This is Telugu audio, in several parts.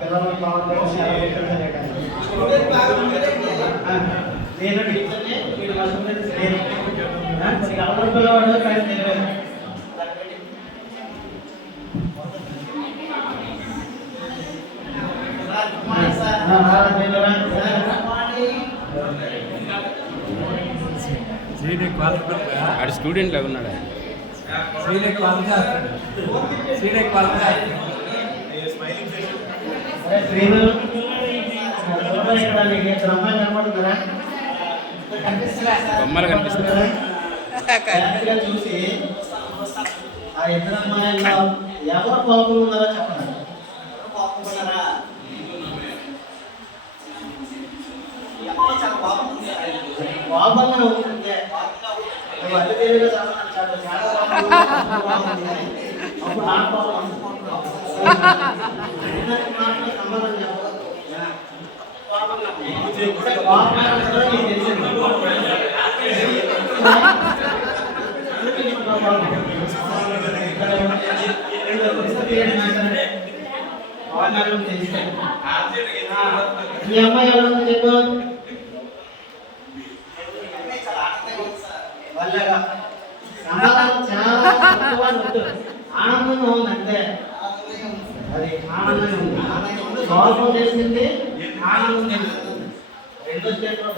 పిల్లలు నేను టీచర్ని వీడు మా స్టూడెంట్స్ నేను అప్పుడు పిల్లవాడు కానీ తెలియదు ఆడు స్టూడెంట్ లాగా ఉన్నాడా బొమ్మలు కనిపిస్తున్నారా చూసి ఆ ఇద్దరు అమ్మాయిల్లో ఎవరు కోపం ఉన్నారో చెప్పండి కోపంగా ఉంటుందే అన్ని తెలివిగా అప్పుడు ఆ కోపం సంబంధం ఈ అమ్మాయి ఎవరు చెప్పు వాళ్ళగా సమాధానం చాలా ఆనందంగా ఉంది అంతే అది ఆనందంగా ఉంది కోపం చేసింది ఆనందం చేస్తుంది రెండో స్టేట్లో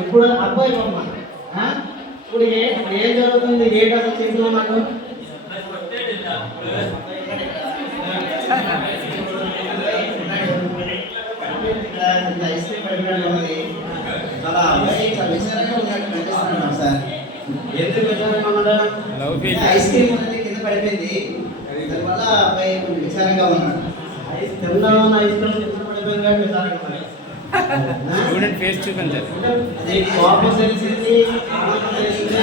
ఇప్పుడు అబ్బాయి బొమ్మ ఇప్పుడు ఏం జరుగుతుంది ఏ కథ చెప్తూ నాకు ఐస్ క్రీమ్ పడిపోయాడు ఉన్నది చాలా అబ్బాయి చాలా విచారంగా ఉన్నట్టు కనిపిస్తున్నాడు సార్ ఎందుకు విచారంగా ఉన్నాడు ఐస్ క్రీమ్ అనేది కింద పడిపోయింది దానివల్ల అబ్బాయి విచారంగా ఉన్నాడు ఐస్ తిందామని ఐస్ క్రీమ్ కింద పడిపోయింది కానీ విచారంగా ఉన్నాడు స్టూడెంట్ ఫేస్ చూపించాలి అదే కోపం తెలిసింది ఆనందం తెలిసింది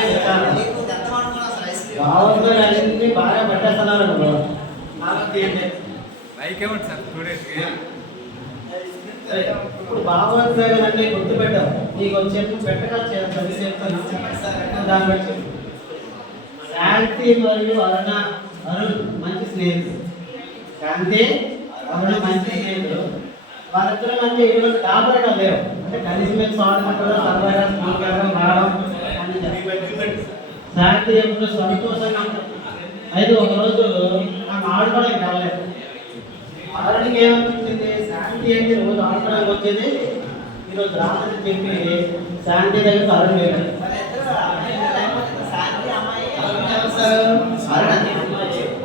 బాగా అన్ని బాగా పట్టేస్తున్నారు ఇప్పుడు భావోద్వేగాలన్నీ గుర్తుపెట్టావు నీకు వచ్చేపు పెట్టగా చెప్తాను దాన్ని బట్టి శాంతి మరియు అరుణ్ మంచి స్నేహితులు శాంతి అరుణ్ మంచి స్నేహితులు వాళ్ళిద్దరి మధ్య ఎటువంటి దాపరగా లేవు అంటే కలిసిమెలిసి ఆడుకుంటారు సరదాగా స్కూల్కి వెళ్ళడం రావడం అని శాంతి ఎప్పుడు సంతోషంగా అయితే ఒకరోజు ఆమె ఆడుకోవడానికి రాలేదు అరుణ్కి ఏమనిపించింది శాంతి ఏంటి రోజు ఆడుకోవడానికి వచ్చేది ఈరోజు రాత్రి చెప్పి శాంతి దగ్గర అరుణ్ వెళ్ళాడు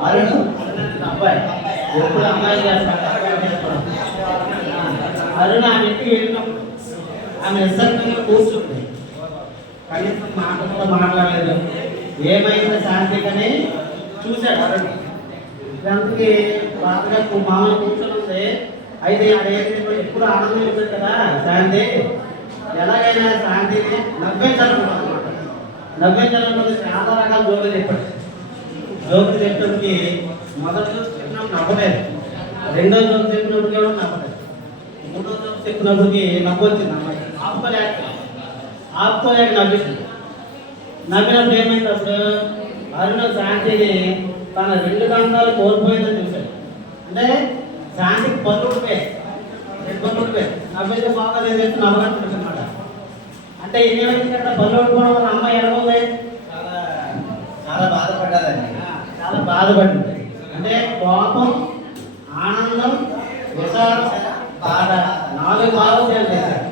అరుణ్ అబ్బాయి ఎప్పుడు అమ్మాయి చేస్తాడు అరుణ్ ఆమె ఇంటికి వెళ్ళినప్పుడు ఆమె నిశ్శబ్దంగా కూర్చుంది కనీసం మాట కూడా మాట్లాడలేదు ఏమైంది శాంతికని చూశాడు అరుణ్ దానికి బాగా మామూలు కూర్చొని ఉంది అయితే ఎప్పుడు ఆనందం ఉంటుంది కదా శాంతి ఎలాగైనా శాంతిని నవ్వించాలనుకున్నాను నవ్వించాలనుకుంటే చాలా రకాల జోకులు చెప్పాడు జోకులు చెప్పడానికి మొదటి రోజు చెప్పినప్పుడు నవ్వలేదు రెండో రోజు చెప్పినప్పుడు కూడా నవ్వలేదు మూడో రోజు చెప్పినప్పటికి నవ్వు వచ్చింది అమ్మాయి ఆపుకోలేక నవ్వింది నవ్వినప్పుడు ఏమైంది అప్పుడు అరుణ శాంతిని తన రెండు గంధాలు కోల్పోయిందని చూశాడు అంటే శాంతికి పళ్ళు ఉడిపోయాయి రెండు పళ్ళు ఉడిపోయాయి నవ్వేది బాగాలేదు చెప్పి నవ్వగంటుంది అనమాట అంటే ఏమైంది అక్కడ పళ్ళు ఉడిపోవడం వల్ల అమ్మాయి ఎలా ఉంది చాలా చాలా బాధపడ్డారండి చాలా బాధపడింది అంటే కోపం ఆనందం విషాదం బాధ 4 భావోద్వేగాలు చేశారు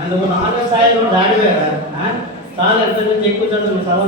అందుకు 4 స్థాయిలో దాడిపోయారు చాలా ఎంత ఎక్కువ చదువు సభ